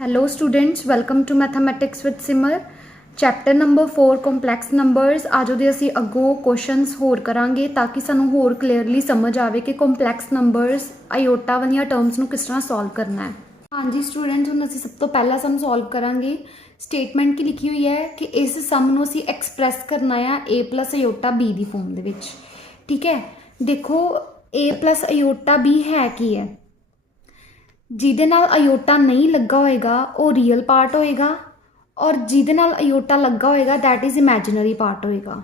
Hello students, welcome to mathematics with Simar. Chapter number 4 complex numbers. ਅੱਜ ਉਹਦੇ ਅਸੀਂ ਅੱਗੋਂ ਕੁਐਸਚਨਸ ਹੋਰ ਕਰਾਂਗੇ ਤਾਂ ਕਿ ਸਾਨੂੰ ਹੋਰ ਕਲੀਅਰਲੀ ਸਮਝ ਆਵੇ ਕਿ ਕੰਪਲੈਕਸ ਨੰਬਰਸ ਆਇਓਟਾ ਵਾਲੀਆਂ ਟਰਮਸ ਨੂੰ ਕਿਸ ਤਰ੍ਹਾਂ ਸੋਲਵ ਕਰਨਾ ਹੈ। ਹਾਂਜੀ ਸਟੂडेंट्स, ਹੁਣ ਅਸੀਂ ਸਭ ਤੋਂ ਪਹਿਲਾ ਸਮ ਸੋਲਵ ਕਰਾਂਗੇ। ਸਟੇਟਮੈਂਟ ਕੀ ਲਿਖੀ ਹੋਈ ਹੈ ਕਿ ਇਸ ਸਮ ਨੂੰ ਅਸੀਂ ਐਕਸਪ੍ਰੈਸ ਕਰਨਾ ਆ a plus ਆਇਓਟਾ b the form ਦੇ ਵਿੱਚ। ਠੀਕ ਹੈ, ਦੇਖੋ a ਪਲਸ ਆਇਓਟਾ b ਹੈ ਕੀ ਹੈ। ਜਿਹਦੇ ਨਾਲ ਆਇਓਟਾ ਨਹੀਂ ਲੱਗਾ ਹੋਏਗਾ ਉਹ ਰੀਅਲ ਪਾਰਟ ਹੋਏਗਾ, ਔਰ ਜਿਹਦੇ ਨਾਲ ਆਇਓਟਾ ਲੱਗਾ ਹੋਏਗਾ ਦੈਟ ਇਜ਼ ਇਮੈਜਨਰੀ ਪਾਰਟ ਹੋਏਗਾ।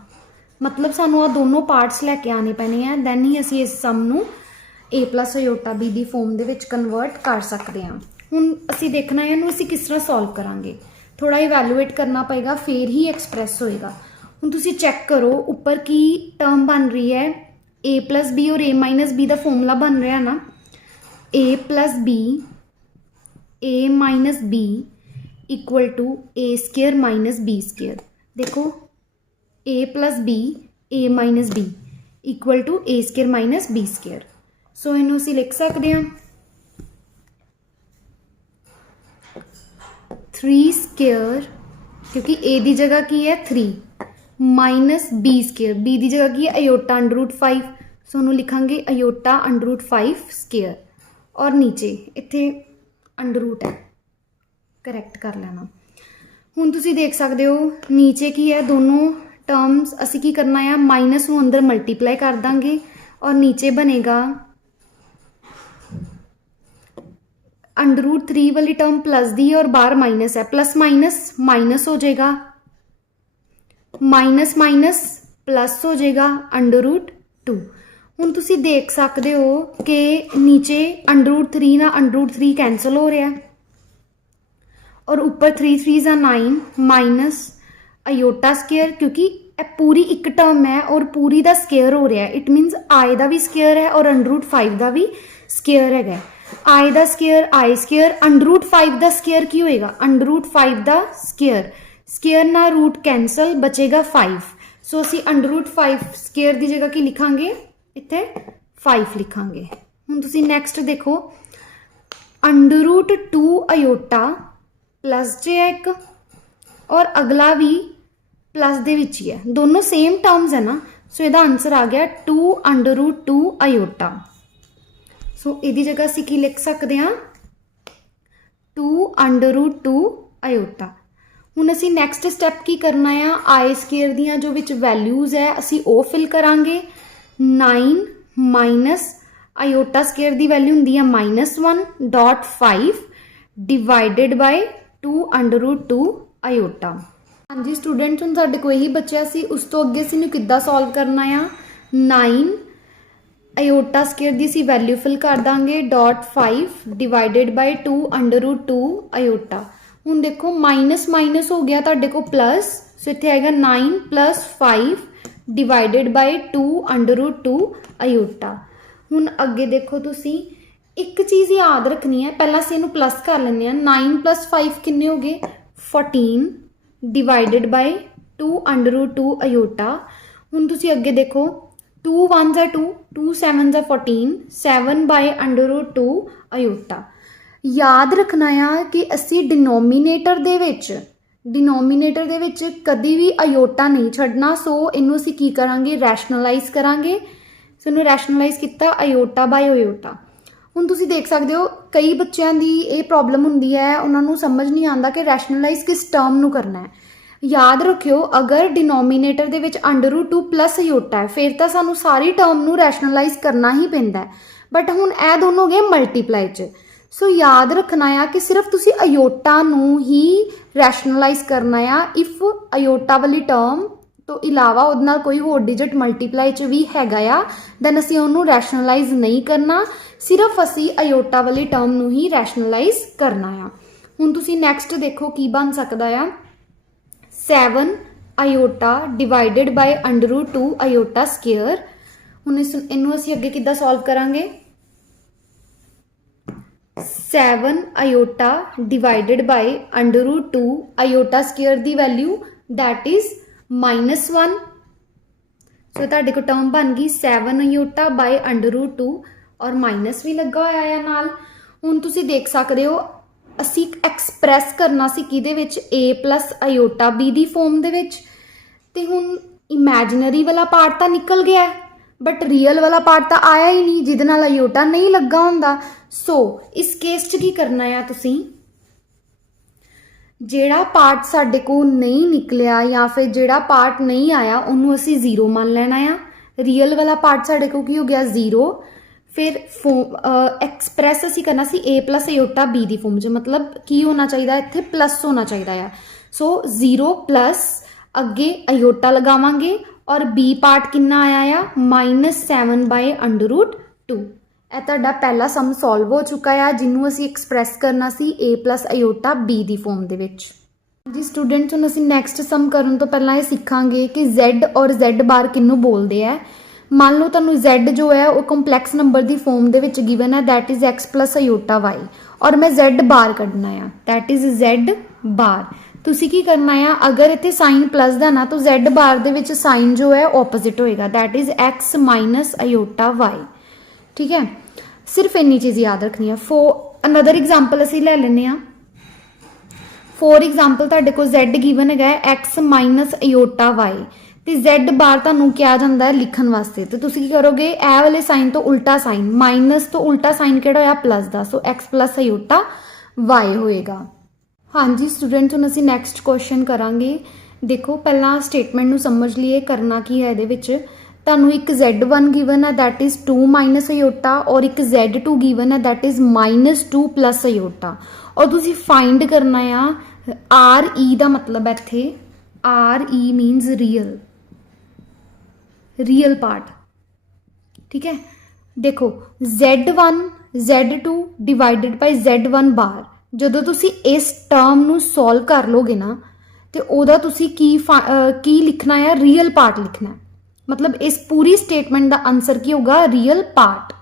ਮਤਲਬ ਸਾਨੂੰ ਆ ਦੋਨੋਂ ਪਾਰਟਸ ਲੈ ਕੇ ਆਉਣੇ ਪੈਣੇ ਆ, ਦੈਨ ਹੀ ਅਸੀਂ ਇਸ ਸਮ ਨੂੰ a plus ਆਇਓਟਾ b the form ਦੇ ਵਿੱਚ ਕਨਵਰਟ ਕਰ ਸਕਦੇ ਹਾਂ। ਹੁਣ ਅਸੀਂ ਦੇਖਣਾ ਹੈ ਇਹਨੂੰ ਅਸੀਂ ਕਿਸ ਤਰ੍ਹਾਂ ਸੋਲਵ ਕਰਾਂਗੇ, ਥੋੜ੍ਹਾ ਇਵੈਲੂਏਟ ਕਰਨਾ ਪਏਗਾ, ਫਿਰ ਹੀ ਐਕਸਪ੍ਰੈਸ ਹੋਏਗਾ। ਹੁਣ ਤੁਸੀਂ ਚੈੱਕ ਕਰੋ ਉੱਪਰ ਕੀ ਟਰਮ ਬਣ ਰਹੀ ਹੈ, a ਪਲਸ b ਔਰ a minus b the formula ਬਣ ਰਿਹਾ ਨਾ, a plus b a minus b equal to a square minus b square। देखो a plus b a minus b equal to a square minus b square। सो इन्हों असीं लिख सकते हैं 3 square, क्योंकि a की जगह की है 3 माइनस b square, b की जगह की है आयोटा अंडर रूट 5। सो इन्हों लिखांगे आयोटा अंडर रूट 5 स्केयर, और नीचे इत्थे अंडर रूट है, करैक्ट कर लेना। हुण तुसीं देख सकते हो नीचे की है दोनों टर्म्स, असीं की करना है माइनस नूं अंदर मल्टीप्लाई कर देंगे और नीचे बनेगा अंडर रूट 3 वाली टर्म प्लस दी है और बाहर माइनस है, प्लस माइनस माइनस हो जाएगा, माइनस माइनस प्लस हो जाएगा अंडर रूट 2। ਹੁਣ ਤੁਸੀਂ देख सकते हो कि नीचे अंडर रूट 3 ना अंडर रूट 3 कैंसल हो रहा है, और ऊपर 3 3 ज़ा 9 माइनस आयोटा स्केयर, क्योंकि पूरी एक टर्म है और पूरी का स्केयर हो रहा है। इट मीनस आई का भी स्केयर है और अंडर रूट 5 का भी स्केयर है। आई का square i square, under root 5 का स्केयर की होएगा अंडर रूट 5 का स्केयर, स्केयर ना रूट कैंसल बचेगा 5। सो असी अंडर रूट 5 स्केयर की जगह की लिखांगे इत्थे 5 लिखांगे। हुण तुसीं नैक्सट देखो अंडर रूट 2 आयोटा प्लस जे है एक, और अगला भी प्लस दे विच ही है, दोनों सेम टर्म्स है ना। सो इहदा आंसर आ गया 2 अंडर रूट 2 आयोटा। सो इहदी जगह असीं की लिख सकते हैं 2 अंडर रूट 2 आयोटा। हुण असीं नैक्सट स्टैप की करना है, आई स्केयर दियां जो विच वैल्यूज़ है असीं वो फिल करांगे। 9 माइनस आयोटा स्केयर की वैल्यू होंदी है -1.5 divided by 2 under root 2 iota. हाँ जी स्टूडेंट्स, हुण साडे कोल यही बचिया सी, उस तो अगे असीं किद्दां सॉल्व करना है। 9 आयोटा स्केयर की असीं वैल्यू फिल कर देंगे .5 divided by 2 under root 2 iota. हुण देखो माइनस माइनस हो गया तुहाडे कोल प्लस, सो इत्थे आएगा 9 + 5 divided by 2 under root 2 iota. हुण अगे देखो तुसी एक चीज़ याद रखनी है, पहला असीं इहनूं प्लस कर लैंदे हां। 9 + 5 किन्ने हो गए 14 divided by 2 under root 2 iota. हुण तुसी अगे देखो 2 1 ज़ा 2, 2 7 ज़ा 14, 7 बाय अंडर रूट 2 आयोटा। याद रखना है कि असीं डिनोमीनेटर दे विच कदी भी आयोटा नहीं छड्डना। सो इनू असीं की करांगे रैशनलाइज करांगे। सो इनू रैशनलाइज किया आयोटा बाय आयोटा। हुण तुसीं देख सकते हो कई बच्चों की ये प्रॉब्लम हुंदी है, उन्होंने समझ नहीं आता कि रैशनलाइज किस टर्म नू करना है। याद रखियो अगर डिनोमीनेटर दे विच अंडर रूट 2 प्लस आयोटा है फिर तो सानू सारी टर्म नू रैशनलाइज करना ही पैंदा है, बट हुण ए दोनों गए मल्टीप्लाई च। सो याद रखना है कि सिर्फ तुसी आयोटा नू ही रैशनलाइज करना है। इफ आयोटा वाली टर्म तो इलावा उहदे नाल कोई होर डिजिट मल्टीप्लाई च भी हैगा आ, दैन असीं उहनूं रैशनलाइज नहीं करना, सिर्फ असीं आयोटा वाली टर्म नू ही रैशनलाइज करना है। हुण तुसीं नैक्सट देखो की बन सकदा आ 7 iota divided by under root 2 iota square. हुण इनूं असीं अगे किद्दां सॉल्व करांगे, 7 iota divided by under root 2 iota square की वैल्यू दैट इज -1। सो तुहाडे कोल टर्म बन गई 7 आयोटा बाय अंडर रूट 2 और माइनस भी लगा होया है नाल। हुण तुसीं देख सकते हो ਅਸੀਂ ਐਕਸਪ੍ਰੈਸ ਕਰਨਾ ਸੀ ਕਿਹਦੇ ਵਿੱਚ a plus ਆਇਓਟਾ b the form ਦੇ ਵਿੱਚ। ਤੇ ਹੁਣ ਇਮੈਜਨਰੀ ਵਾਲਾ ਪਾਰਟ ਤਾਂ ਨਿਕਲ ਗਿਆ ਬਟ ਰੀਅਲ ਵਾਲਾ ਪਾਰਟ ਤਾਂ ਆਇਆ ਹੀ ਨਹੀਂ ਜਿਹਦੇ ਨਾਲ ਆਇਓਟਾ ਨਹੀਂ ਲੱਗਾ ਹੁੰਦਾ। ਸੋ ਇਸ ਕੇਸ 'ਚ ਕੀ ਕਰਨਾ ਆ, ਤੁਸੀਂ ਜਿਹੜਾ ਪਾਰਟ ਸਾਡੇ ਕੋਲ ਨਹੀਂ ਨਿਕਲਿਆ ਜਾਂ ਫਿਰ ਜਿਹੜਾ ਪਾਰਟ ਨਹੀਂ ਆਇਆ ਉਹਨੂੰ ਅਸੀਂ 0 ਮੰਨ ਲੈਣਾ ਆ। ਰੀਅਲ ਵਾਲਾ ਪਾਰਟ ਸਾਡੇ ਕੋਲ ਕੀ ਹੋ ਗਿਆ 0। ਫਿਰ ਐਕਸਪ੍ਰੈਸ ਅਸੀਂ ਕਰਨਾ ਸੀ a plus ਆਇਓਟਾ b the form 'ਚ, ਮਤਲਬ ਕੀ ਹੋਣਾ ਚਾਹੀਦਾ ਇੱਥੇ ਪਲੱਸ ਹੋਣਾ ਚਾਹੀਦਾ ਆ। ਸੋ 0 ਪਲੱਸ ਅੱਗੇ ਆਇਓਟਾ ਲਗਾਵਾਂਗੇ ਔਰ b ਪਾਰਟ ਕਿੰਨਾ ਆਇਆ ਆ -7/√2। ਇਹ ਤੁਹਾਡਾ ਪਹਿਲਾ ਸਮ ਸੋਲਵ ਹੋ ਚੁੱਕਾ ਆ ਜਿਹਨੂੰ ਅਸੀਂ ਐਕਸਪ੍ਰੈਸ ਕਰਨਾ ਸੀ a plus ਆਇਓਟਾ b the form ਦੇ ਵਿੱਚ। ਜੀ ਸਟੂਡੈਂਟਸ, ਹੁਣ ਅਸੀਂ ਨੈਕਸਟ ਸਮ ਕਰਨ ਤੋਂ ਪਹਿਲਾਂ ਇਹ ਸਿੱਖਾਂਗੇ ਕਿ z ਔਰ z ਬਾਰ ਕਿਹਨੂੰ ਬੋਲਦੇ ਆ। ਮੰਨ ਲਓ ਤੁਹਾਨੂੰ z ਜੋ ਹੈ ਉਹ ਕੰਪਲੈਕਸ ਨੰਬਰ ਦੀ ਫੋਰਮ ਦੇ ਵਿੱਚ ਗਿਵਨ ਹੈ, that is x plus iota y, ਔਰ ਮੈਂ z ਬਾਰ ਕੱਢਣਾ ਆ, ਦੈਟ ਇਜ਼ z ਬਾਰ। ਤੁਸੀਂ ਕੀ ਕਰਨਾ ਆ, ਅਗਰ ਇੱਥੇ ਸਾਈਨ ਪਲੱਸ ਦਾ ਨਾ ਤਾਂ z ਬਾਰ ਦੇ ਵਿੱਚ ਸਾਈਨ ਜੋ ਹੈ ਆਪੋਜ਼ਿਟ ਹੋਏਗਾ, that is x minus iota y। ਠੀਕ ਹੈ, ਸਿਰਫ ਇੰਨੀ ਚੀਜ਼ ਯਾਦ ਰੱਖਣੀ ਆ। ਅਨਦਰ ਐਗਜ਼ਾਮਪਲ ਅਸੀਂ ਲੈ ਲੈਂਦੇ ਹਾਂ। ਫੋਰ ਐਗਜ਼ਾਮਪਲ ਤੁਹਾਡੇ ਕੋਲ z ਗਿਵਨ ਹੈਗਾ x ਮਾਈਨਸ ਆਇਓਟਾ y ਤੇ z ਬਾਰ ਤੁਹਾਨੂੰ ਕਿਹਾ ਜਾਂਦਾ ਹੈ ਲਿਖਣ ਵਾਸਤੇ, ਤੇ ਤੁਸੀਂ ਕੀ ਕਰੋਗੇ, ਇਹ ਵਾਲੇ ਸਾਈਨ ਤੋਂ ਉਲਟਾ ਸਾਈਨ, ਮਾਈਨਸ ਤੋਂ ਉਲਟਾ ਸਾਈਨ ਕਿਹੜਾ ਹੋਇਆ ਪਲੱਸ ਦਾ, ਸੋ x ਪਲਸ ਆਇਓਟਾ y ਹੋਏਗਾ। ਹਾਂਜੀ ਸਟੂਡੈਂਟਸ, ਹੁਣ ਅਸੀਂ ਨੈਕਸਟ ਕੁਐਸਚਨ ਕਰਾਂਗੇ। ਦੇਖੋ ਪਹਿਲਾਂ ਸਟੇਟਮੈਂਟ ਨੂੰ ਸਮਝ ਲਈਏ, ਕਰਨਾ ਕੀ ਹੈ ਇਹਦੇ ਵਿੱਚ। ਤੁਹਾਨੂੰ ਇੱਕ z1 ਗਿਵਨ ਹੈ ਦੈਟ ਇਜ਼ 2 ਮਾਈਨਸ ਆਇਓਟਾ ਔਰ ਇੱਕ z2 ਗਿਵਨ ਹੈ ਦੈਟ ਇਜ਼ -2 ਪਲੱਸ ਆਇਓਟਾ, ਔਰ ਤੁਸੀਂ ਫਾਈਂਡ ਕਰਨਾ ਆ RE ਦਾ ਮਤਲਬ ਇੱਥੇ RE ਮੀਨਸ ਰੀਅਲ ਪਾਰਟ। ਠੀਕ ਹੈ, ਦੇਖੋ z1 z2 ਡਿਵਾਈਡਡ ਬਾਈ z1 ਬਾਰ, ਜਦੋਂ ਤੁਸੀਂ ਇਸ ਟਰਮ ਨੂੰ ਸੋਲਵ ਕਰ ਲੋਗੇ ਨਾ ਤੇ ਉਹਦਾ ਤੁਸੀਂ ਕੀ ਲਿਖਣਾ ਆ, ਰੀਅਲ ਪਾਰਟ ਲਿਖਣਾ। ਮਤਲਬ ਇਸ ਪੂਰੀ ਸਟੇਟਮੈਂਟ ਦਾ ਆਨਸਰ ਕੀ ਹੋਊਗਾ, ਰੀਅਲ ਪਾਰਟ।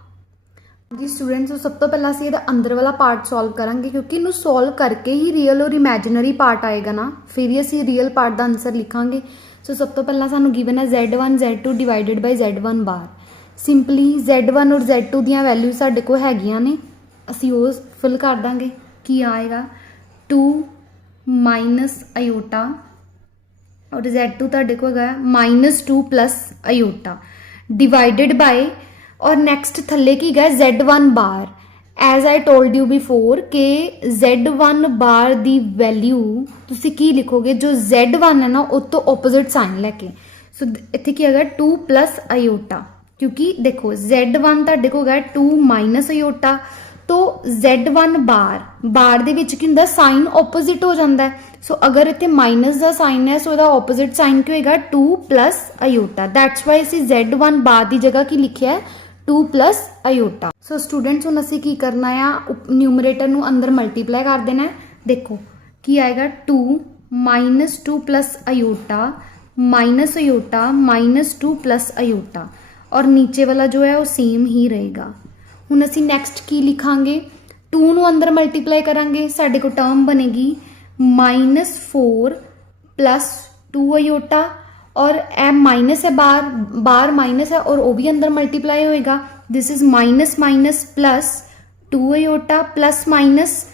ਜੀ ਸਟੂਡੈਂਟਸ, ਸਭ ਤੋਂ ਪਹਿਲਾਂ ਅਸੀਂ ਇਹਦਾ ਅੰਦਰ ਵਾਲਾ ਪਾਰਟ ਸੋਲਵ ਕਰਾਂਗੇ ਕਿਉਂਕਿ ਇਹਨੂੰ ਸੋਲਵ ਕਰਕੇ ਹੀ ਰੀਅਲ ਔਰ ਇਮੈਜਨਰੀ ਪਾਰਟ ਆਏਗਾ ਨਾ, ਫਿਰ ਹੀ ਅਸੀਂ ਰੀਅਲ ਪਾਰਟ ਦਾ ਆਨਸਰ ਲਿਖਾਂਗੇ। ਸੋ ਸਭ ਤੋਂ ਪਹਿਲਾਂ ਸਾਨੂੰ ਗਿਵਨ ਹੈ z1 z2 ਡਿਵਾਈਡਡ ਬਾਈ z1 ਬਾਰ। ਸਿੰਪਲੀ z1 ਔਰ z2 ਦੀਆਂ ਵੈਲਿਊ ਸਾਡੇ ਕੋਲ ਹੈਗੀਆਂ ਨੇ, ਅਸੀਂ ਉਹ ਫਿਲ ਕਰ ਦਾਂਗੇ। ਕੀ ਆਏਗਾ 2 ਮਾਈਨਸ ਆਇਓਟਾ ਔਰ z2 ਤੁਹਾਡੇ ਕੋਲ ਹੈਗਾ -2 ਪਲੱਸ ਆਇਓਟਾ ਡਿਵਾਈਡਡ ਬਾਈ, ਔਰ ਨੈਕਸਟ ਥੱਲੇ ਕੀ ਹੈਗਾ z1 bar. As I told you before ਕਿ z1 ਬਾਰ ਦੀ ਵੈਲਿਊ ਤੁਸੀਂ ਕੀ ਲਿਖੋਗੇ, ਜੋ z1 ਹੈ ਨਾ ਉਹ ਤੋਂ ਆਪੋਜ਼ਿਟ ਸਾਈਨ ਲੈ ਕੇ। ਸੋ ਇੱਥੇ ਕੀ ਹੈਗਾ 2 ਪਲੱਸ ਆਇਓਟਾ, ਕਿਉਂਕਿ ਦੇਖੋ z1 ਤੁਹਾਡੇ ਕੋਲ ਹੈਗਾ 2 ਮਾਈਨਸ ਆਇਓਟਾ, तो z1 बार ਦੇ ਵਿੱਚ ਕੀ ਹੁੰਦਾ, ਸਾਈਨ ਆਪੋਜ਼ਿਟ ਹੋ ਜਾਂਦਾ ਹੈ। ਸੋ ਅਗਰ ਇੱਥੇ ਮਾਈਨਸ ਦਾ ਸਾਈਨ ਹੈ ਸੋ ਇਹਦਾ ਆਪੋਜ਼ਿਟ ਸਾਈਨ ਕੀ ਹੋਏਗਾ 2 ਪਲੱਸ ਆਇਓਟਾ। ਦੈਟਸ ਵਾਈ ਅਸੀਂ z1 ਬਾਰ ਦੀ ਜਗ੍ਹਾ ਕੀ ਲਿਖਿਆ ਹੈ 2 ਪਲੱਸ ਆਇਓਟਾ। ਸੋ ਸਟੂਡੈਂਟਸ, ਹੁਣ ਅਸੀਂ ਕੀ ਕਰਨਾ ਆ, ਨਿਊਮਰੇਟਰ ਨੂੰ ਅੰਦਰ ਮਲਟੀਪਲਾਈ ਕਰ ਦੇਣਾ। ਦੇਖੋ ਕੀ ਆਏਗਾ 2 ਮਾਈਨਸ 2 ਪਲੱਸ ਆਇਓਟਾ ਮਾਈਨਸ ਆਇਓਟਾ -2 ਪਲੱਸ ਆਇਓਟਾ, ਔਰ ਨੀਚੇ ਵਾਲਾ ਜੋ ਹੈ ਉਹ ਸੇਮ ਹੀ ਰਹੇਗਾ। ਹੁਣ ਅਸੀਂ ਨੈਕਸਟ ਕੀ ਲਿਖਾਂਗੇ, 2 ਨੂੰ ਅੰਦਰ ਮਲਟੀਪਲਾਈ ਕਰਾਂਗੇ, ਸਾਡੇ ਕੋਲ ਟਰਮ ਬਣੇਗੀ -4 ਪਲੱਸ 2 ਆਇਓਟਾ, ਔਰ ਇਹ ਮਾਈਨਸ ਹੈ ਬਾਰ ਮਾਈਨਸ ਹੈ ਔਰ ਉਹ ਵੀ ਅੰਦਰ ਮਲਟੀਪਲਾਈ ਹੋਏਗਾ। This is minus minus plus 2 iota plus minus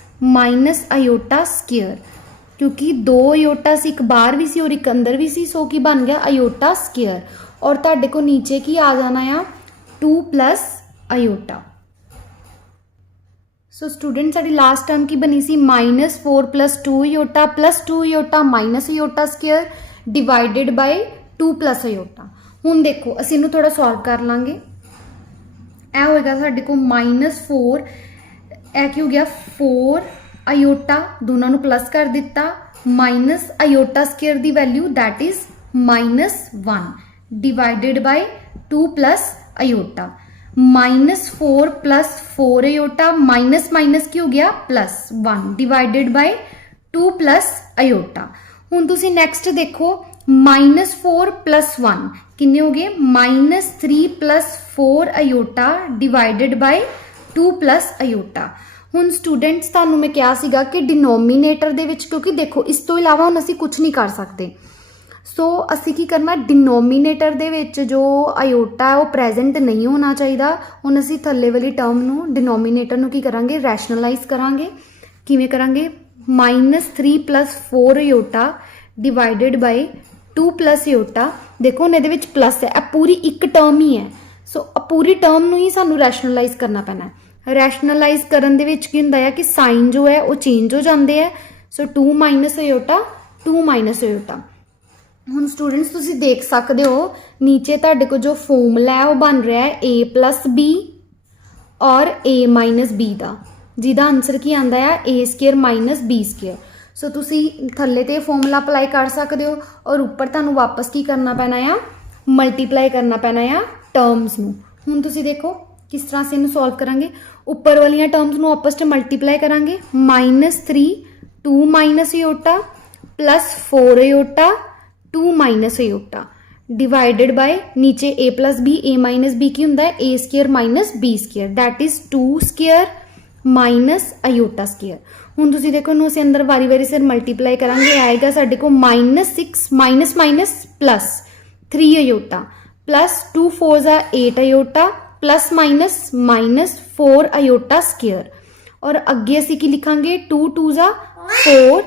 iota square, ਕਿਉਂਕਿ 2 ਆਇਓਟਾ ਸੀ, ਇੱਕ ਬਾਹਰ ਵੀ ਸੀ ਔਰ ਇੱਕ ਅੰਦਰ ਵੀ ਸੀ, ਸੋ ਕੀ ਬਣ ਗਿਆ ਆਇਓਟਾ ਸਕੇਅਰ। ਔਰ ਤੁਹਾਡੇ ਕੋਲ ਨੀਚੇ ਕੀ ਆ ਜਾਣਾ ਆ 2 ਪਲੱਸ ਆਇਓਟਾ। ਸੋ ਸਟੂਡੈਂਟ, ਸਾਡੀ ਲਾਸਟ ਟਰਮ ਕੀ ਬਣੀ ਸੀ -4 plus 2 iota plus 2 iota minus iota square divided by 2 plus iota. ਹੁਣ ਦੇਖੋ ਅਸੀਂ ਇਹਨੂੰ ਥੋੜਾ ਸੋਲਵ ਕਰ ਲਾਂਗੇ। ਇਹ ਹੋਏਗਾ ਸਾਡੇ ਕੋਲ -4, ਇਹ ਕੀ ਹੋ ਗਿਆ 4 ਆਇਓਟਾ, ਦੋਨਾਂ ਨੂੰ ਪਲੱਸ ਕਰ ਦਿੱਤਾ, ਮਾਈਨਸ ਆਇਓਟਾ ਸਕੇਅਰ ਦੀ value that is -1 divided by 2 plus iota. -4 plus 4 iota minus ਕੀ ਹੋ ਗਿਆ +1 ਡਿਵਾਈਡਡ ਬਾਈ 2 ਪਲੱਸ ਆਇਓਟਾ। ਹੁਣ ਤੁਸੀਂ ਨੈਕਸਟ ਦੇਖੋ -4 ਪਲੱਸ 1 ਕਿੰਨੇ ਹੋ ਗਏ -3 plus 4 ਆਇਓਟਾ divided by 2 plus iota. ਹੁਣ ਸਟੂਡੈਂਟਸ, ਤੁਹਾਨੂੰ ਮੈਂ ਕਿਹਾ ਸੀਗਾ ਕਿ ਡਿਨੋਮੀਨੇਟਰ ਦੇ ਵਿੱਚ, ਕਿਉਂਕਿ ਦੇਖੋ ਇਸ ਤੋਂ ਇਲਾਵਾ ਹੁਣ ਅਸੀਂ ਕੁਝ ਨਹੀਂ ਕਰ ਸਕਦੇ, ਸੋ ਅਸੀਂ ਕੀ ਕਰਨਾ, ਡਿਨੋਮੀਨੇਟਰ ਦੇ ਵਿੱਚ ਜੋ ਆਇਓਟਾ ਉਹ ਪ੍ਰੈਜ਼ੈਂਟ ਨਹੀਂ ਹੋਣਾ ਚਾਹੀਦਾ। ਹੁਣ ਅਸੀਂ ਥੱਲੇ ਵਾਲੀ ਟਰਮ ਨੂੰ, ਡਿਨੋਮੀਨੇਟਰ ਨੂੰ ਕੀ ਕਰਾਂਗੇ, ਰੈਸ਼ਨਲਾਈਜ਼ ਕਰਾਂਗੇ। किवें करांगे -3 + 4 अयोटा डिवाइडेड बाय 2 + अयोटा। देखो हुण इहदे विच प्लस है, पूरी एक टर्म ही है, सो पूरी टर्म नूं ही सानूं रैशनलाइज करना पैना है। रैशनलाइज करन दे विच की हुंदा है कि साइन जो है वो चेंज हो जाते हैं, सो 2 - अयोटा 2 - अयोटा। ਹੁਣ स्टूडेंट्स ਤੁਸੀਂ देख सकते हो नीचे ਤੁਹਾਡੇ को जो फॉर्मूला है वो बन रहा है a + b और a - b का, जिहदा आंसर की आंदा है a² - b²। सो तुसी थल्ले ते फॉर्मूला अप्लाई कर सकते हो और उपर तुहानूं वापस की करना पैना आ, मल्टीप्लाई करना पैना आ टर्म्स नूं। हुण तुसी देखो किस तरह से इनू सॉल्व करांगे। उपर वालियां टर्म्स नूं आपस च मल्टीप्लाई करांगे, -3 2 - iota +4 iota 2 - iota divided by नीचे a + b a - b की हुंदा है a² - b², that is 2² - aorta square. हुण तुसीं देखो इनू असीं अंदर वारी वारी सिर मल्टीप्लाई करांगे, आएगा साडे को -6 + 3 अयोटा +2 4 8 अयोटा +- 4 अयोटा स्क्वेयर। और अगे असीं की लिखांगे 2 2 4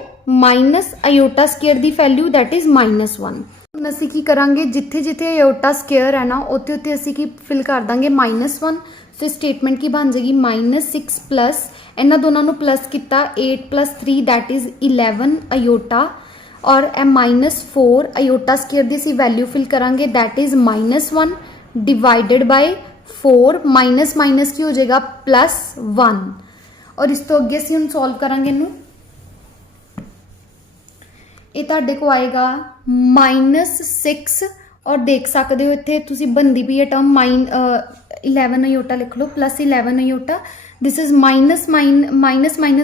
अयोटा स्क्वेयर की वैल्यू दैट इज -1। ਹੁਣ ਅਸੀਂ ਕੀ ਕਰਾਂਗੇ, जिथे जिथे अयोटा स्क्वेयर है ना उत्थे उत्थे ਅਸੀਂ ਕੀ फिल कर देंगे -1। सो स्टेटमेंट की बन जाएगी -6 प्लस इन्होंने दोनों को प्लस किया 8 + 3 दैट इज 11 अयोटा और -4 अयोटा स्क्वेयर की असीं वैल्यू फिल करांगे that is -1 divided by 4 minus की हो जाएगा +1। और इस तो अगे असीं हुण सॉल्व करांगे इनू, ये तुहाडे को आएगा -6 और देख सकते हो इत्थे तुसीं बनदी पई है टर्म 11 अयोटा लिख लो +11 अयोटा, दिस इज माइनस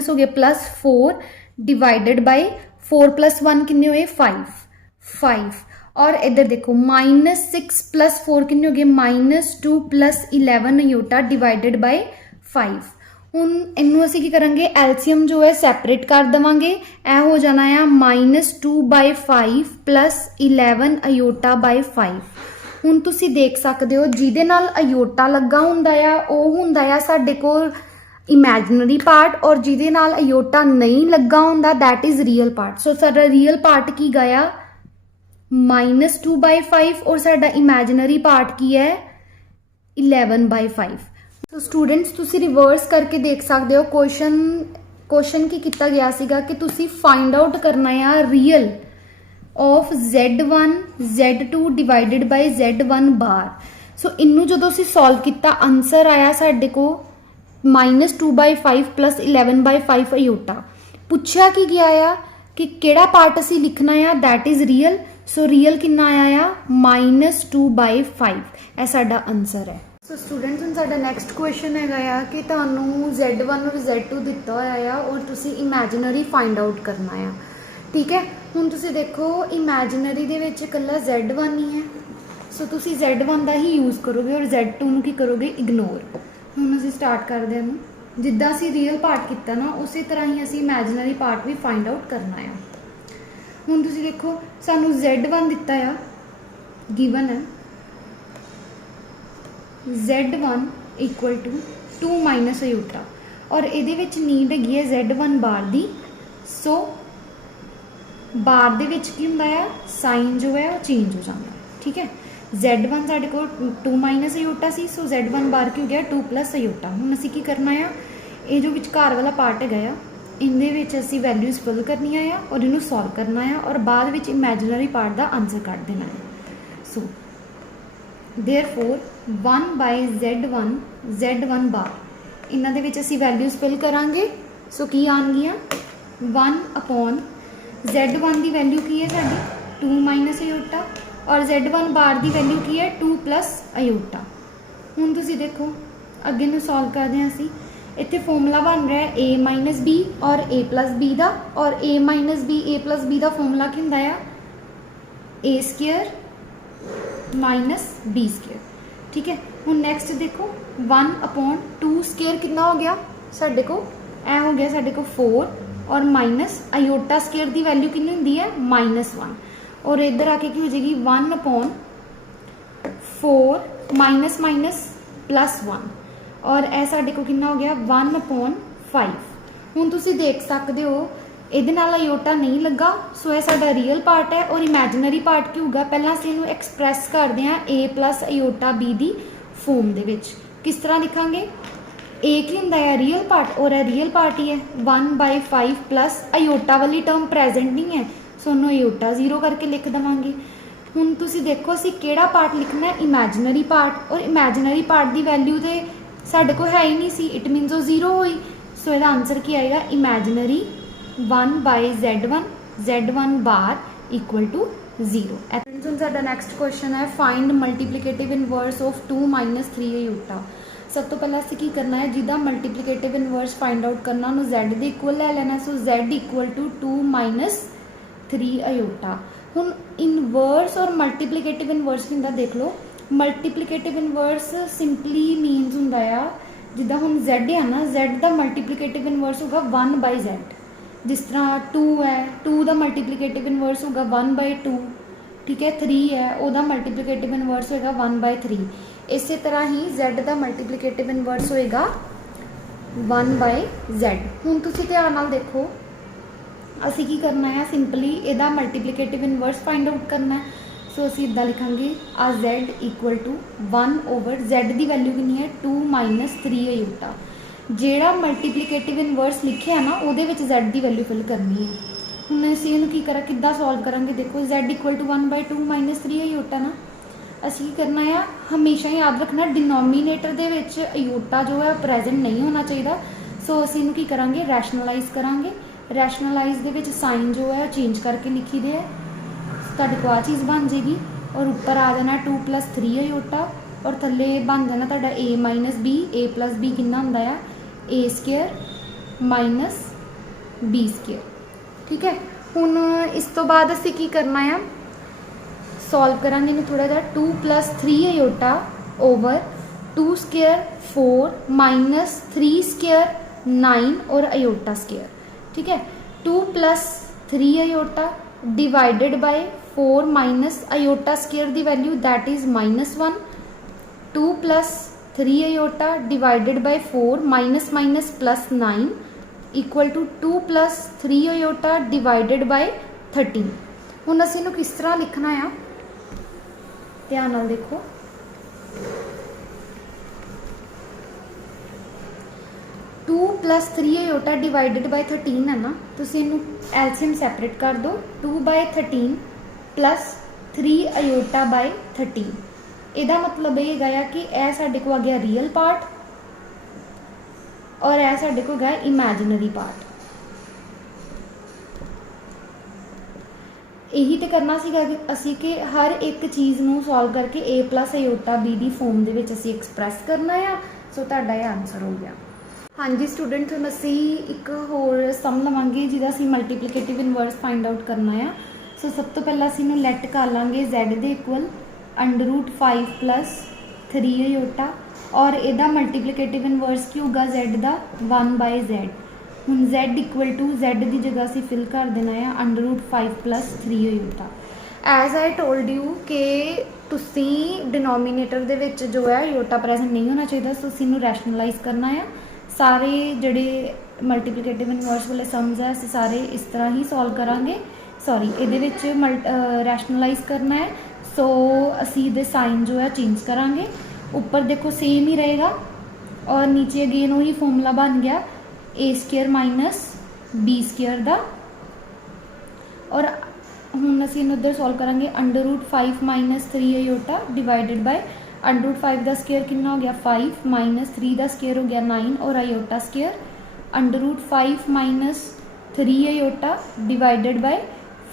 हो गया +4 डिवाइडेड बाय 4 + 1 कितने हुए 5। और इधर देखो -6 + 4 कितने हो गए -2 + 11 अयोटा डिवाइडेड बाय 5। ਹੁਣ ਇਹਨੂੰ ਅਸੀਂ ਕੀ ਕਰਾਂਗੇ ਐਲਸੀਅਮ ਜੋ ਹੈ ਸੈਪਰੇਟ ਕਰ ਦੇਵਾਂਗੇ, ਇਹ ਹੋ ਜਾਣਾ ਆ -2/5 + 11 ਅਯੋਟਾ ਬਾਈ 5। ਹੁਣ ਤੁਸੀਂ ਦੇਖ ਸਕਦੇ ਹੋ ਜਿਹਦੇ ਨਾਲ ਅਯੋਟਾ ਲੱਗਾ ਹੁੰਦਾ ਆ ਉਹ ਹੁੰਦਾ ਆ ਸਾਡੇ ਕੋਲ ਇਮੈਜਨਰੀ ਪਾਰਟ, ਔਰ ਜਿਹਦੇ ਨਾਲ ਅਯੋਟਾ ਨਹੀਂ ਲੱਗਾ ਹੁੰਦਾ दैट इज ਰੀਅਲ ਪਾर्ट। सो ਸਾਡਾ ਰੀਅਲ ਪਾर्ट ਕੀ ਗਿਆ -2/5 और साडा इमेजिनरी पार्ट की है 11/5। तो स्टूडेंट्स तुसी रिवर्स करके देख सकते हो क्वेश्चन की किया गया सीगा कि तुसी फाइंड आउट करना है real of Z1 Z2 divided by Z1 बार। सो इनू जो असीं सॉल्व किया आंसर आया साडे को -2/5 + 11/5 अयोटा। पुछया कि गया आ कि केड़ा पार्ट असीं लिखना है that is real. So real कितना आया -2/5, यह साडा आंसर है। सो स्टूडेंट्स हुण साडा नैक्सट क्वेश्चन है कि तुहानूं Z1 और Z2 दिता होया और तुसीं इमैजिनरी फाइंड आउट करना है, ठीक है। हुण तुसीं देखो इमैजिनरी दे विच इकल्ला Z1 ही है, सो तुसीं Z1 का ही यूज़ करोगे और Z2 नूं की करोगे इग्नोर। हुण असीं स्टार्ट करदे हां, जिद्दां असीं रियल पार्ट किया ना उसी तरह ही असीं इमैजिनरी पार्ट भी फाइंड आउट करना है। हुण तुसीं देखो सानूं Z1 दिता है गिवन है Z1 = 2 - अयोटा और ये नीड हैगी है Z1 बार दी। सो बार दे विच की हुंदा है साइन जो है वो चेंज हो जाता है, ठीक है। Z1 साडे को 2 - अयोटा सी, सो Z1 बार की हो गया 2 + अयोटा। हुण असीं की करना है, ये जो विचकार वाला पार्ट है इनदे विच असीं वैल्यूज़ फिल करनी है और इनू सॉल्व करना है और बाद विच इमैजिनरी पार्ट का आंसर कट देना है। सो देयरफॉर 1/Z1 बार इन्हां दे विच असीं वैल्यूज़ फिल करांगे। सो की आउणगियां 1/Z1 की वैल्यू की है साडी 2 - अयोटा और Z1 बार की वैल्यू की है 2 + अयोटा। हुण तुसीं देखो अगे नूं सॉल्व करदे हां असीं, इत्थे फॉर्मूला बन रहा है a - b और a + b का, और a - b a + b का फॉर्मूला की हुंदा है a² - b², ठीक है। हुण नैक्सट देखो 1/2² कितना हो गया साडे को, ए हो गया साडे को 4 और माइनस अयोटा स्क्वेयर की वैल्यू कितनी होंदी है -1 और इधर आके की हो जाएगी 1/4 -+ 1 और ए साडे को कितना हो गया 1/5 ਹੁਣ ਤੁਸੀਂ ਦੇख सकते हो ਇਹਦੇ ਨਾਲ ਅਯੋਟਾ ਨਹੀਂ ਲੱਗਾ, ਸੋ ਇਹ ਸਾਡਾ ਰੀਅਲ ਪਾਰਟ ਹੈ। ਔਰ ਇਮੈਜਨਰੀ ਪਾਰਟ ਕੀ ਹੋਊਗਾ, ਪਹਿਲਾਂ ਅਸੀਂ ਇਹਨੂੰ ਐਕਸਪ੍ਰੈਸ ਕਰਦੇ ਹਾਂ a plus ਅਯੋਟਾ b the form ਦੇ ਵਿੱਚ। ਕਿਸ ਤਰ੍ਹਾਂ ਲਿਖਾਂਗੇ, a ਕੀ ਹੁੰਦਾ ਹੈ ਰੀਅਲ ਪਾਰਟ, ਔਰ ਇਹ ਰੀਅਲ ਪਾਰਟ ਹੀ ਹੈ 1/5 ਪਲਸ ਅਯੋਟਾ ਵਾਲੀ ਟਰਮ ਪ੍ਰੈਜ਼ੈਂਟ ਨਹੀਂ ਹੈ, ਸੋ ਉਹਨੂੰ ਅਯੋਟਾ 0 ਕਰਕੇ ਲਿਖ ਦੇਵਾਂਗੇ। ਹੁਣ ਤੁਸੀਂ ਦੇਖੋ ਅਸੀਂ ਕਿਹੜਾ ਪਾਰਟ ਲਿਖਣਾ ਹੈ, ਇਮੈਜਨਰੀ ਪਾਰਟ, ਔਰ ਇਮੈਜਨਰੀ ਪਾਰਟ ਦੀ ਵੈਲਿਊ ਤੇ ਸਾਡੇ ਕੋਲ ਹੈ ਹੀ ਨਹੀਂ ਸੀ, ਇਟ ਮੀਨਸ ਉਹ 0 ਹੋਈ। ਸੋ ਇਹਦਾ ਆਨਸਰ ਕੀ ਆਏਗਾ, ਇਮੈਜਨਰੀ 1/z1 z1 bar equal to 0। ਹੁਣ ਸਾਡਾ ਨੈਕਸਟ ਕੁਐਸਚਨ ਹੈ ਫਾਈਂਡ ਮਲਟੀਪਲੀਕੇਟਿਵ ਇਨਵਰਸ ਆਫ 2 - 3 ਅਯੋਟਾ। ਸਭ ਤੋਂ ਪਹਿਲਾਂ ਅਸੀਂ ਕੀ ਕਰਨਾ ਹੈ, ਜਿਹਦਾ ਮਲਟੀਪਲੀਕੇਟਿਵ ਇਨਵਰਸ ਫਾਈਂਡ ਆਊਟ ਕਰਨਾ ਉਹਨੂੰ z ਦੇ ਇਕੁਅਲ ਲੈ ਲੈਣਾ। ਸੋ z ਇਕੁਅਲ ਟੂ 2 - 3 ਅਯੋਟਾ। ਹੁਣ ਇਨਵਰਸ ਔਰ ਮਲਟੀਪਲੀਕੇਟਿਵ ਇਨਵਰਸ ਕੀ ਹੁੰਦਾ ਦੇਖ ਲਓ। ਮਲਟੀਪਲੀਕੇਟਿਵ ਇਨਵਰਸ ਸਿੰਪਲੀ ਮੀਨਸ ਹੁੰਦਾ ਆ, ਜਿੱਦਾਂ ਹੁਣ z ਹੈ ਨਾ, z ਦਾ ਮਲਟੀਪਲੀਕੇਟਿਵ ਇਨਵਰਸ ਹੋਗਾ 1/z। ਜਿਸ ਤਰ੍ਹਾਂ 2 ਹੈ, 2 ਦਾ ਮਲਟੀਪਲੀਕੇਟਿਵ ਇਨਵਰਸ ਹੋਗਾ 1/2, ਠੀਕ ਹੈ। 3 ਹੈ, ਉਹਦਾ ਮਲਟੀਪਲੀਕੇਟਿਵ ਇਨਵਰਸ ਹੋਏਗਾ 1/3। ਇਸੇ ਤਰ੍ਹਾਂ ਹੀ z ਦਾ ਮਲਟੀਪਲੀਕੇਟਿਵ ਇਨਵਰਸ ਹੋਏਗਾ 1/z। ਹੁਣ ਤੁਸੀਂ ਧਿਆਨ ਨਾਲ ਦੇਖੋ, ਅਸੀਂ ਕੀ ਕਰਨਾ ਹੈ, ਸਿੰਪਲੀ ਇਹਦਾ ਮਲਟੀਪਲੀਕੇਟਿਵ ਇਨਵਰਸ ਫਾਈਂਡ ਆਊਟ ਕਰਨਾ ਹੈ। ਸੋ ਅਸੀਂ ਇੱਦਾਂ ਲਿਖਾਂਗੇ ਆ z equal to 1/z the value ਕਿੰਨੀ ਹੈ 2 - 3 ਅਯੋਟਾ। ਜਿਹੜਾ ਮਲਟੀਪਲੀਕੇਟਿਵ ਇਨਵਰਸ ਲਿਖਿਆ ਨਾ ਉਹਦੇ ਵਿੱਚ z ਦੀ ਵੈਲਿਊ ਫਿਲ ਕਰਨੀ ਹੈ। ਹੁਣ ਅਸੀਂ ਇਹਨੂੰ ਕੀ ਕਰਾਂ, ਕਿੱਦਾਂ ਸੋਲਵ ਕਰਾਂਗੇ, ਦੇਖੋ z ਇਕੁਅਲ ਟੂ 1/2 - 3 ਅਯੋਟਾ ਨਾ। ਅਸੀਂ ਕੀ ਕਰਨਾ ਆ, ਹਮੇਸ਼ਾ ਯਾਦ ਰੱਖਣਾ ਡਿਨੋਮੀਨੇਟਰ ਦੇ ਵਿੱਚ ਅਯੋਟਾ ਜੋ ਹੈ ਪ੍ਰੈਜ਼ੈਂਟ ਨਹੀਂ ਹੋਣਾ ਚਾਹੀਦਾ। ਸੋ ਅਸੀਂ ਇਹਨੂੰ ਕੀ ਕਰਾਂਗੇ, ਰੈਸ਼ਨਲਾਈਜ਼ ਕਰਾਂਗੇ। ਰੈਸ਼ਨਲਾਈਜ਼ ਦੇ ਵਿੱਚ ਸਾਈਨ ਜੋ ਹੈ ਉਹ ਚੇਂਜ ਕਰਕੇ ਲਿਖੀ ਦੇ ਹੈ, ਤੁਹਾਡੇ ਕੋਲ ਆ ਚੀਜ਼ ਬਣ ਜਾਏਗੀ। ਔਰ ਉੱਪਰ ਆ ਜਾਣਾ 2 + 3 ਅਯੋਟਾ, ਔਰ ਥੱਲੇ ਬਣ ਜਾਣਾ ਤੁਹਾਡਾ a - b। a + b ਕਿੰਨਾ ਹੁੰਦਾ ਆ a² - b², ਠੀਕ ਹੈ। ਹੁਣ ਇਸ ਤੋਂ ਬਾਅਦ ਅਸੀਂ ਕੀ ਕਰਨਾ ਆ, ਸੋਲਵ ਕਰਾਂਗੇ ਇਹਨੂੰ ਥੋੜਾ ਜਿਹਾ। 2 + 3 ਅਯੋਟਾ ਓਵਰ 2² 4 - 3² 9 ਔਰ ਅਯੋਟਾ ਸਕੇਅਰ, ठीक है। 2 + 3 iota divided by 4 - iota square दी value that is -1। 2 + 3 iota divided by 4 - 9 equal to 2 + 3 iota divided by 13। हुण असीं इहनूं किस तरह लिखना है, ध्यान नाल देखो। 2 + 3 अयोटा डिवाइडेड बाय 13 है ना, तुसीं इहनूं एलसीएम सैपरेट कर दो। 2/13 + 3 अयोटा बाय 13। ਇਹਦਾ मतलब ये है कि यह साडे को आ गया रियल पार्ट और यह साडे को गया इमैजिनरी पार्ट। यही तो करना सीगा असी कि हर एक चीज़ नूं सॉल्व करके a + अयोटा b दी फॉर्म दे विच असी एक्सप्रैस करना है। सो तुहाडा ये आंसर हो गया। हाँ जी स्टूडेंट, हम असी एक होर सम लवांगे जिहदा असी मल्टीप्लीकेटिव इनवर्स फाइंड आउट करना है। सो सब तो पहला असी इहनूं लैट कर लांगे z दे इक्वल √5 + 3 अयोटा और इहदा मल्टीप्लीकेटिव इनवर्स की होगा z दा 1/z। हुण z इक्वल टू z की जगह असी फिल कर देना है √5 + 3 iota. As I told you कि तुसी डिनोमीनेटर दे विच जो है अयोटा प्रेजेंट नहीं होना चाहिए, सो असी इहनूं रैशनलाइज करना है। सारे जिहड़े मल्टीप्लीकेटिव इनवर्स वाले सम्स है असी सारे इस तरह ही सॉल्व करांगे। सॉरी, इहदे विच रैशनलाइज करना है, सो असी इहदे साइन जो है चेंज करांगे। ऊपर देखो सेम ही रहेगा और नीचे अगेन वही फॉर्मूला बन गया a² - b² दा। और हुण असी इहनूं इधर सॉल्व करांगे √5 - 3 अयोटा डिवाइडेड बाय √5 का स्केयर कितना हो गया 5 - 3 का स्केयर हो गया 9 और iota square √5 - 3 iota divided by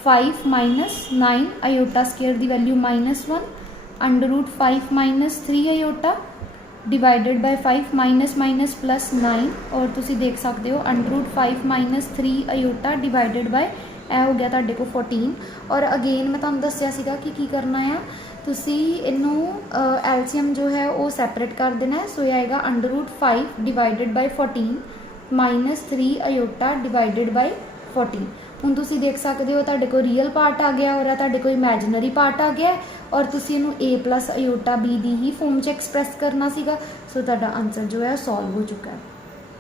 5 - 9 iota square की वैल्यू -1। √5 - 3 अयोटा डिवाइडेड बाय 5 -9 और तुसी देख सकते हो √5 - 3 अयोटा डिवाइडेड बाय यह हो गया तुहाडे को 14। और अगेन मैं तुहानूं दस्सिया सीगा कि की करना है, तुसी इनू एलसीएम जो है वो सैपरेट कर देना है। सो यह आएगा √5 divided by 14 - 3 iota divided by 14। हुण तुसी देख सकते हो तुहाडे को रियल पार्ट आ गया और तुहाडे को इमैजिनरी पार्ट आ गया और तुसी इनू a + अयोटा b दी ही फॉर्म च एक्सप्रैस करना सीगा। सो तुहाडा आंसर जो है सॉल्व हो चुका है।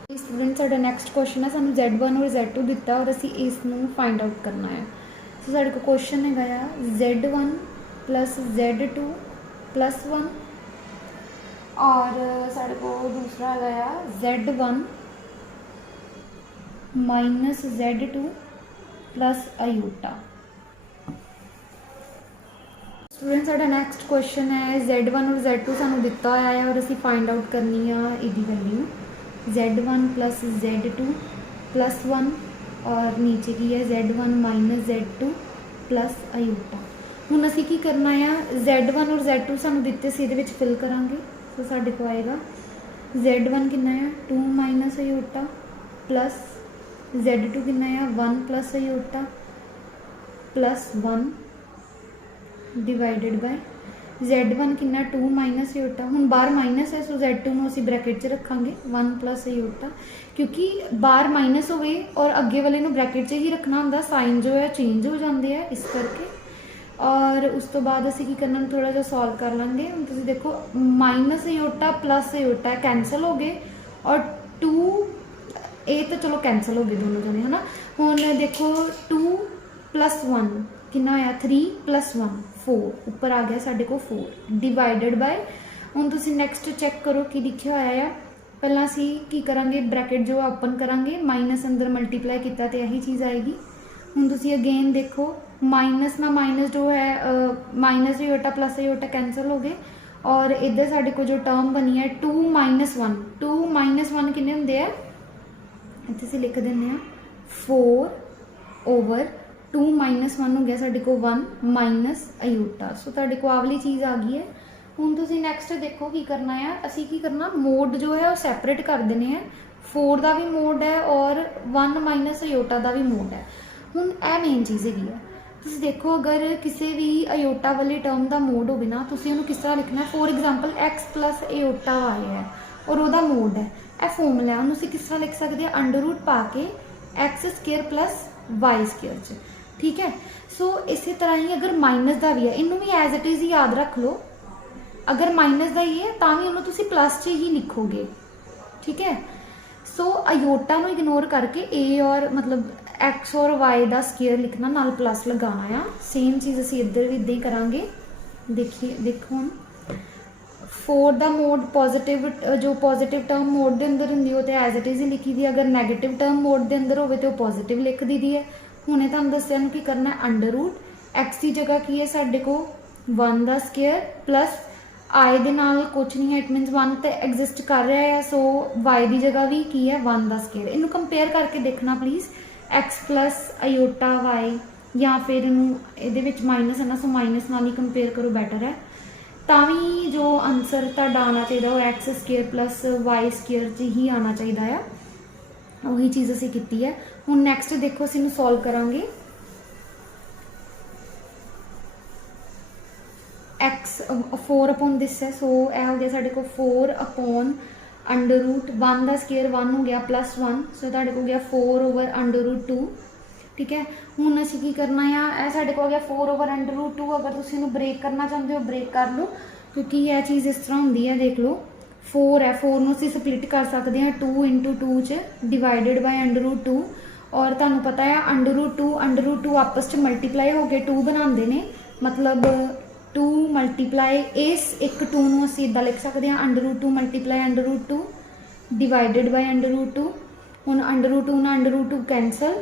स्टूडेंट साडा नैक्सट क्वेश्चन है, सानू Z1 और Z2 दिता और असी इसनू फाइंड आउट करना है। सो साडे को क्वेश्चन है Z1 प्लस Z2 प्लस 1 और साडे को दूसरा है Z1 minus Z2 plus iota. Student साडा नैक्सट क्वेश्चन है Z1 और Z2 सानू दिता होया है और असी फाइंड आउट करनी है इहदी value Z1 plus Z2 plus 1 और नीचे की है Z1 माइनस Z2 प्लस आयूटा। हुण असी की करना है Z1 और Z2 सानू दिते सी इहदे विच फिल करांगे। सो साडे को आएगा Z1 कितना है 2 माइनस आयूटा प्लस Z2 कितना है 1 plus iota plus 1 divided by Z1 कितना 2 माइनस आयूटा। हुण बाहर माइनस है सो Z2 नूं असीं ब्रैकेट च रखांगे 1 प्लस आयूटा, क्योंकि बाहर माइनस होवे और अगे वाले नूं ब्रैकेट च ही रखना हुंदा, साइन जो है चेंज हो जाते हैं इस करके। और उस तो बाद असीं की करना थोड़ा जिहा सॉल्व कर लांगे। हुण तुसीं देखो माइनस आयूटा प्लस आयूटा कैंसल हो गए और 2 ये तो चलो कैंसल हो गए दोनों जने है ना। हुण देखो 2 प्लस 1 कितना आया 3 प्लस 1 4 ऊपर आ गया साढ़े को 4 डिवाइडेड बाय। हुण तुसीं नैक्सट चैक करो कि लिखिया होया है। पहला असीं की करांगे ब्रैकेट जो ओपन करांगे, माइनस अंदर मल्टीप्लाई किया तो यही चीज़ आएगी। हुण तुसीं अगेन देखो माइनस ना माइनस जो है minus iota plus iota cancel हो गए और इधर साढ़े को जो टर्म बनी है 2 माइनस 1 2 माइनस 1 कितने होंगे है इत्थे असीं लिख देंगे 4 ओवर 2 माइनस 1 हो गया साढ़े को 1 माइनस आयूटा। सो तुहाडे को आवली चीज़ आ गई है। हुण तुसीं नैक्सट देखो की करना है, असी की करना मोड जो है वो सैपरेट कर देने हैं। 4 का भी मोड है और 1 माइनस आयोटा का भी मोड है। हुण यह मेन चीज़ हैगी है। तुसीं देखो अगर किसी भी आयोटा वाले टर्म का मोड होवे ना, तुसीं उहनूं किस तरह लिखना है, for example x plus iota y है और वह मोड है, यह फॉर्मूला है, उन्होंने किस तरह लिख सकते हैं अंडर रूट पा के x square plus y square च। ठीक है। सो इसी तरह ही अगर माइनस का भी है, इनू भी एज इट इज़ ही याद रख लो। अगर माइनस का ही है तो भी उन्होंने तुसी प्लस च ही लिखोगे। ठीक है। सो आयोटा नू इग्नोर करके ए और मतलब एक्स और वाई का स्केयर लिखना, नाल प्लस लगाना आ। सेम चीज़ असी इधर भी इदा ही करांगे। देखिए देखो हम 4 का मोड पॉजिटिव जो पॉजिटिव टर्म मोड के अंदर होंगी वो तो एज इट इज़ ही लिखी दी, अगर नैगेटिव टर्म मोड के अंदर हो तो पॉजिटिव लिख दी दी है। हुणे तुहानूं दस्सिया की करना है अंडर रूट एक्स की जगह की है साढ़े को 1 का स्केयर प्लस आई दे नाल कुछ नहीं है, इट मीनस 1 तो एग्जिस्ट कर रहा है। सो वाई की जगह भी की है 1 का स्केयर। इनू कंपेयर करके देखना please x plus iota y या फिर ये माइनस है ना, सो माइनस नाल ही कंपेयर करो बैटर है। तावी जो आंसर तुहाडा आना चाहिए वो x square plus y square च ही आना चाहिए है। वही चीज़ असी की है। हुण नैक्सट देखो असीं इनू सॉल्व करांगे। एक्स 4 अपॉन दिस है, सो यह हो गया साढ़े को 4 अपॉन अंडर रूट 1 का स्केयर 1 हो गया प्लस 1, सो तुहाडे को हो गया 4 ओवर अंडर रूट 2। ठीक है। हुण असीं की करना है, यह साढ़े को हो गया 4 ओवर अंडर रूट 2। अगर तुसीं इनू ब्रेक करना चाहते हो ब्रेक कर लो, क्योंकि यह चीज़ इस तरह होंदी है। देख लो 4 है, 4 नूं असीं स्प्लिट कर सकते हैं 2 इंटू 2 च डिवाइडेड बाय अंडर रूट 2। और तुहानूं पता है अंडर रूट 2 आपस च मल्टीप्लाई हो गए 2 बनाते हैं, मतलब 2 मल्टीप्लाई इस एक 2 नूं असीं इदां लिख सकते हैं under root 2 multiply under root 2 divided by under root 2। हुण अंडर रूट 2 ना under root 2 cancel,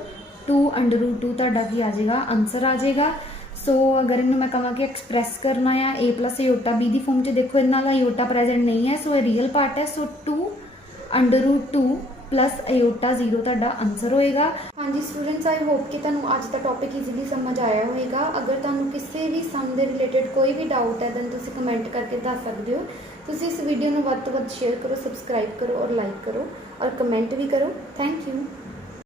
2 under root 2 तुहाडा की आ जाएगा आंसर आ जाएगा। सो अगर इन्हें मैं कहा कि एक्सप्रैस करना है ए प्लस आयोटा बी दी फॉर्म च, देखो इन्हां दा आयोटा प्रेजेंट नहीं है, सो ये रियल पार्ट है। सो 2 अंडर रूट 2 प्लस आयोटा 0 तुहाडा आंसर होएगा। हाँ जी स्टूडेंट्स, आई होप कि तुहानूं अज का टॉपिक ईजीली समझ आया होएगा। अगर तुहानूं किसी भी सम के रिलेटेड कोई भी डाउट है दैन तुसीं कमेंट करके दस सकते हो। तुसीं इस वीडियो नूं वध तो वध शेयर करो, सबसक्राइब करो और लाइक करो और कमेंट भी करो। Thank you.